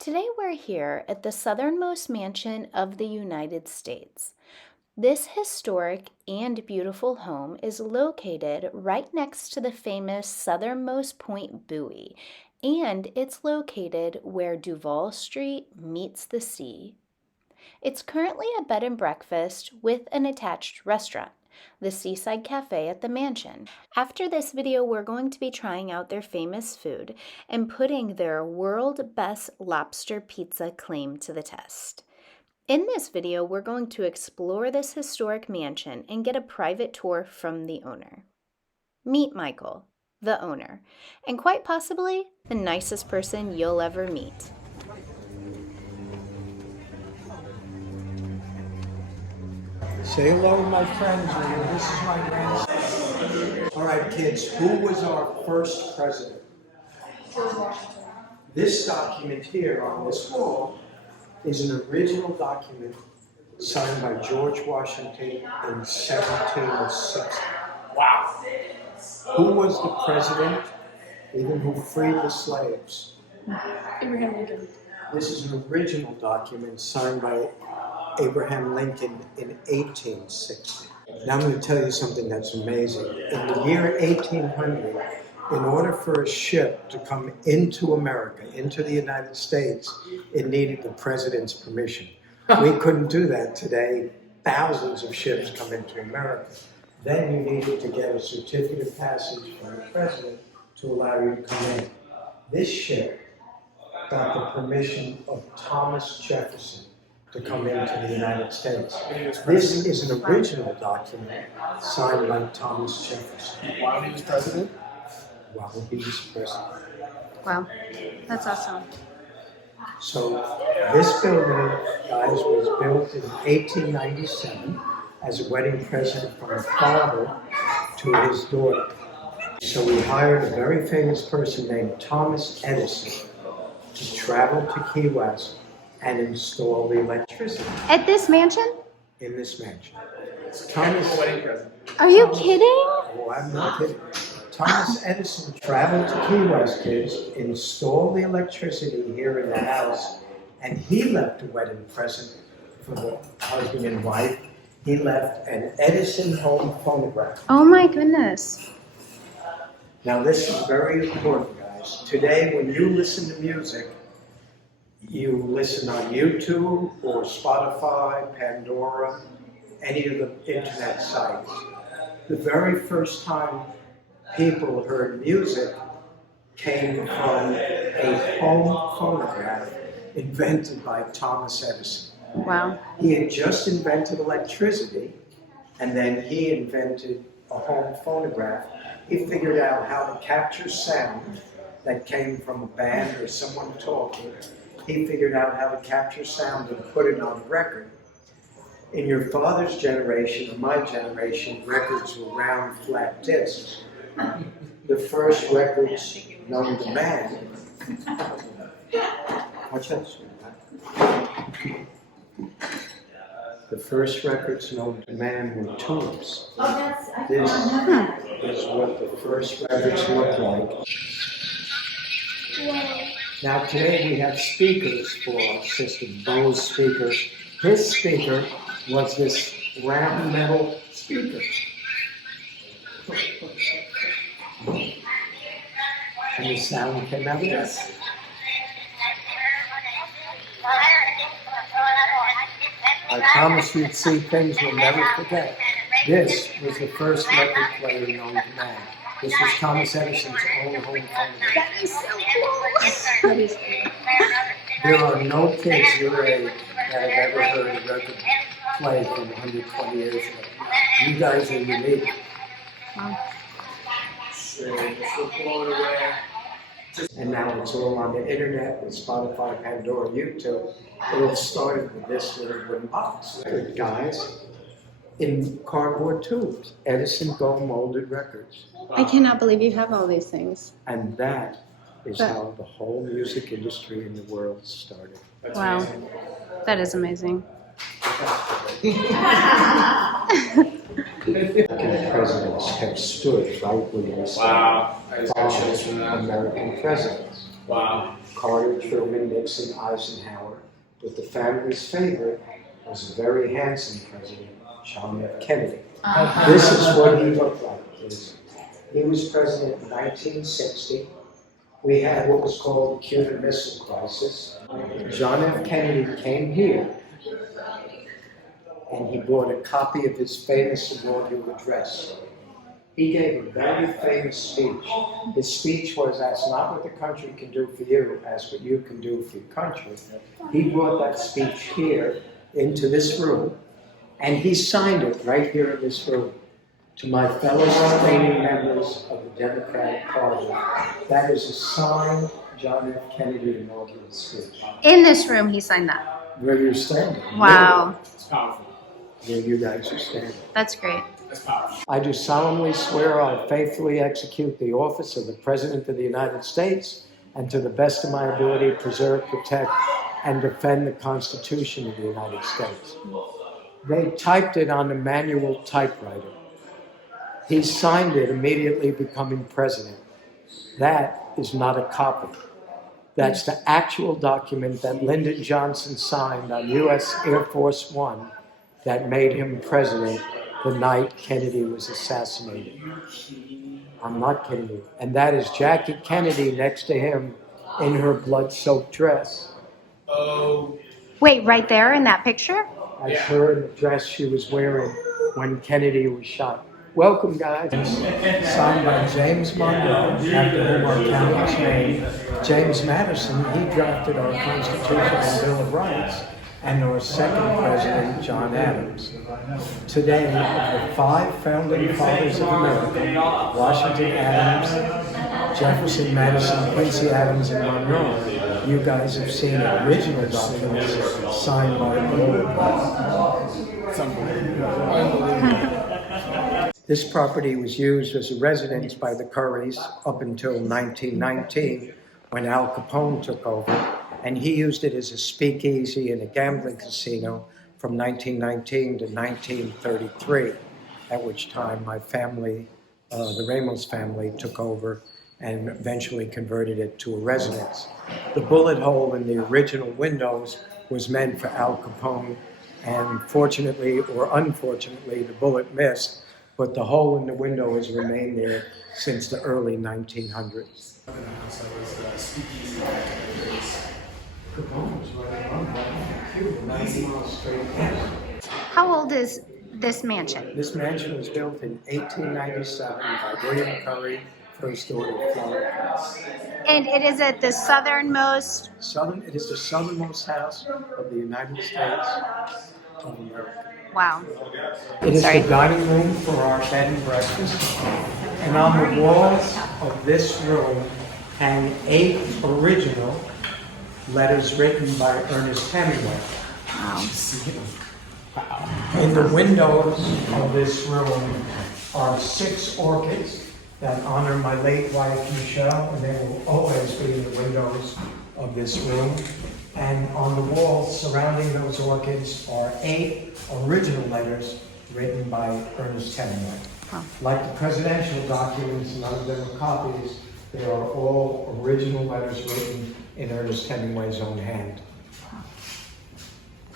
Today we're here at the Southernmost Mansion of the United States. This historic and beautiful home is located right next to the famous Southernmost Point buoy, and it's located where Duval Street meets the sea. It's currently a bed and breakfast with an attached restaurant, the Seaside Cafe at the mansion. After this video, we're going to be trying out their famous food and putting their world best lobster pizza claim to the test. In this video, we're going to explore this historic mansion and get a private tour from the owner. Meet Michael, the owner, and quite possibly the nicest person you'll ever meet. Say hello, my friends. This is my grandson. All right, kids, who was our first president? George Washington. This document here on this wall is an original document signed by George Washington in 1760. Wow. Who was the president, even who freed the slaves? Abraham Lincoln. This is an original document signed by Abraham Lincoln in 1860. Now I'm going to tell you something that's amazing. In the year 1800, in order for a ship to come into America, into the United States, it needed the president's permission. We couldn't do that today. Thousands of ships come into America. Then you needed to get a certificate of passage from the president to allow you to come in. This ship got the permission of Thomas Jefferson to come into the United States. This is an original document signed by Thomas Jefferson. While he was president? While he was president. Wow, that's awesome. So this building, guys, was built in 1897 as a wedding present from a father to his daughter. So we hired a very famous person named Thomas Edison to travel to Key West and install the electricity. At this mansion? In this mansion. Thomas wedding present. Are you kidding? Oh, I'm not kidding. Thomas Edison traveled to Key West, kids, installed the electricity here in the house, and he left a wedding present for the husband and wife. He left an Edison home phonograph. Oh my goodness. Now this is very important, guys. Today, when you listen to music, you listen on YouTube or Spotify, Pandora, any of the internet sites. The very first time people heard music came from a home phonograph invented by Thomas Edison. Wow. He had just invented electricity, and then he invented a home phonograph. He figured out how to capture sound that came from a band or someone talking. He figured out how to capture sound and put it on record. In your father's generation, or my generation, records were round, flat discs. The first records known to man. Watch that. The first records known to man were tubes. This is what the first records look like. Now today we have speakers for our system, Bose speakers. His speaker was this round metal speaker. And the sound came out of this. I promise you'd see things you'll never forget. This was the first record player known to man. This was Thomas Edison's own home phonograph. That is so cool. That is cool. There are no kids your age that have ever heard a record play from 120 years ago. You guys are unique. Wow. So blow it away. And now it's all on the internet with Spotify, Pandora, YouTube. It all started with this little wooden box. Guys, in cardboard tubes, Edison gold molded records. I cannot believe you have all these things. And that is how the whole music industry in the world started. That's Wow. amazing. That is amazing. Presidents have stood right where they stand. Wow. I just got chills from that. American presidents. Wow. Carter, Truman, Nixon, Eisenhower. But the family's favorite was a very handsome president, John F. Kennedy. This is what he looked like. He was president in 1960. We had what was called the Cuban Missile Crisis. John F. Kennedy came here and he brought a copy of his famous inaugural address. He gave a very famous speech. His speech was, "That's not what the country can do for you, that's what you can do for your country." He brought that speech here into this room, and he signed it right here in this room to my fellow remaining members of the Democratic Party. That is a signed John F. Kennedy inaugural speech. In this room, he signed that. Where you're standing. Wow, It's powerful. Where you guys are standing. that's great. That's powerful. I do solemnly swear I'll faithfully execute the office of the President of the United States and to the best of my ability preserve, protect, and defend the Constitution of the United States. They typed it on a manual typewriter. He signed it immediately becoming president. That is not a copy. That's the actual document that Lyndon Johnson signed on U.S. Air Force One that made him president the night Kennedy was assassinated. I'm not kidding you. And that is Jackie Kennedy next to him in her blood-soaked dress. Oh. Wait, right there in that picture? That's her in the dress she was wearing when Kennedy was shot. Welcome, guys. Signed by James Monroe, after whom our county is named. James Madison, he drafted our Constitution and Bill of Rights, and our second president, John Adams. Today, of the 5 founding fathers of America, Washington, Adams, Jefferson, Madison, Quincy Adams, and Monroe, you guys have seen original documents signed by all of them. It's unbelievable. This property was used as a residence by the Currys up until 1919, when Al Capone took over, and he used it as a speakeasy and a gambling casino from 1919 to 1933, at which time my family, the Ramos family, took over and eventually converted it to a residence. The bullet hole in the original windows was meant for Al Capone, and fortunately or unfortunately, the bullet missed, but the hole in the window has remained there since the early 1900s. Capone was running on Cuba, 90 miles straight west. How old is this mansion? This mansion was built in 1897 by William Curry, first order of Phonograph. And it is at the southernmost. It is the southernmost house of the United States of America. Wow. It is Sorry. the dining room for our bed and breakfast. And on the walls of this room hang 8 original letters written by Ernest Hemingway. Wow. In the windows of this room are 6 orchids that honor my late wife, Michelle, and they will always be in the windows of this room. And on the walls surrounding those orchids are 8 original letters written by Ernest Hemingway. Huh. Like the presidential documents, none of them are copies. They are all original letters written in Ernest Hemingway's own hand.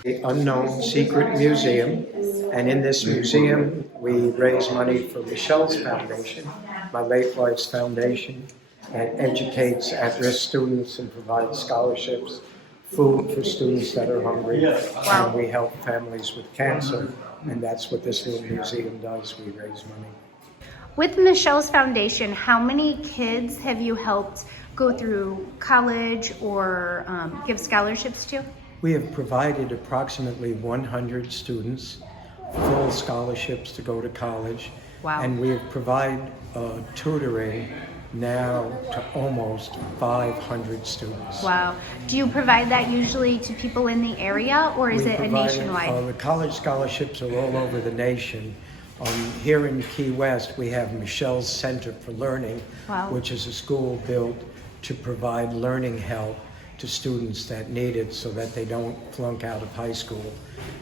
The Unknown Secret Museum, and in this museum we raise money for Michelle's foundation, my late wife's foundation, that educates at-risk students and provides scholarships, food for students that are hungry, and we help families with cancer, and that's what this little museum does. We raise money. With Michelle's foundation, how many kids have you helped go through college or give scholarships to? We have provided approximately 100 students full scholarships to go to college. Wow. And we have provided tutoring now to almost 500 students. Wow. Do you provide that usually to people in the area, or is it a nationwide? The college scholarships are all over the nation. Here in Key West, we have Michelle's Center for Learning, Wow. which is a school built to provide learning help to students that need it so that they don't flunk out of high school.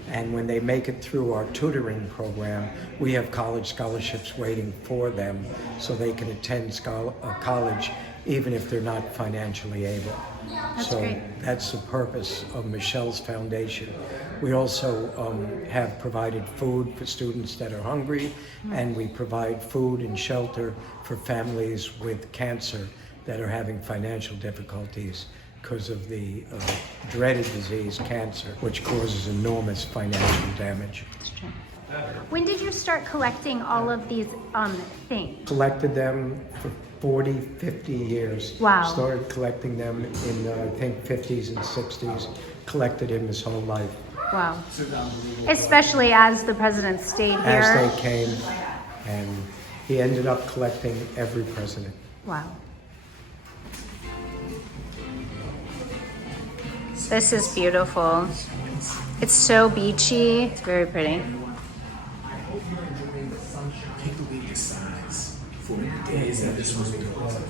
And when they make it through our tutoring program, we have college scholarships waiting for them so they can attend college even if they're not financially able. That's great. That's the purpose of Michelle's foundation. We also have provided food for students that are hungry, and we provide food and shelter for families with cancer that are having financial difficulties because of the dreaded disease, cancer, which causes enormous financial damage. That's true. When did you start collecting all of these things? Collected them for 40, 50 years. Wow. Started collecting them in, I think, 50s and 60s. Collected him his whole life. Wow. Especially as the president stayed here. As they came, and he ended up collecting every president. Wow. This is beautiful. It's so beachy. It's very pretty. Can't believe the size for the days that this was built.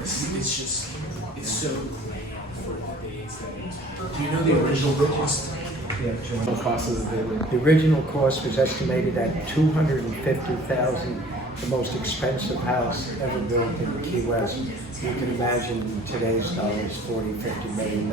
It's just, it's so grand for the days that. Do you know the original cost? Yeah, the cost of the building. The original cost was estimated at $250,000, the most expensive house ever built in Key West. You can imagine in today's dollars, $40–50 million.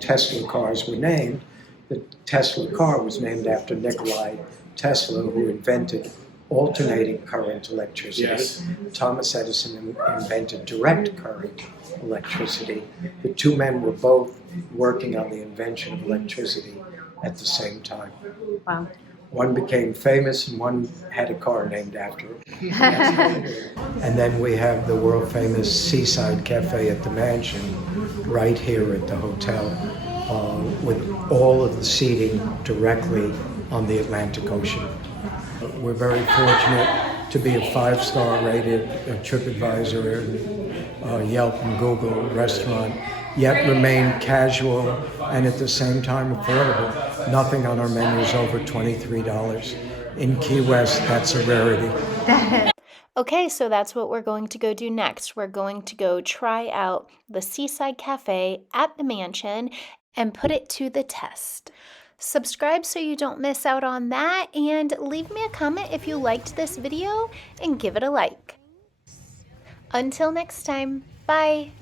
Tesla cars were named. The Tesla car was named after Nikola Tesla, who invented alternating current electricity. Yes. Thomas Edison invented direct current electricity. The two men were both working on the invention of electricity at the same time. Wow. One became famous and one had a car named after him. And then we have the world famous Seaside Cafe at the Mansion right here at the hotel with all of the seating directly on the Atlantic Ocean. We're very fortunate to be a 5-star rated TripAdvisor, Yelp and Google restaurant, yet remain casual and at the same time affordable. Nothing on our menu is over $23. In Key West, that's a rarity. Okay, so that's what we're going to go do next. We're going to go try out the Seaside Cafe at the Mansion and put it to the test. Subscribe so you don't miss out on that, and leave me a comment if you liked this video and give it a like. Until next time, bye!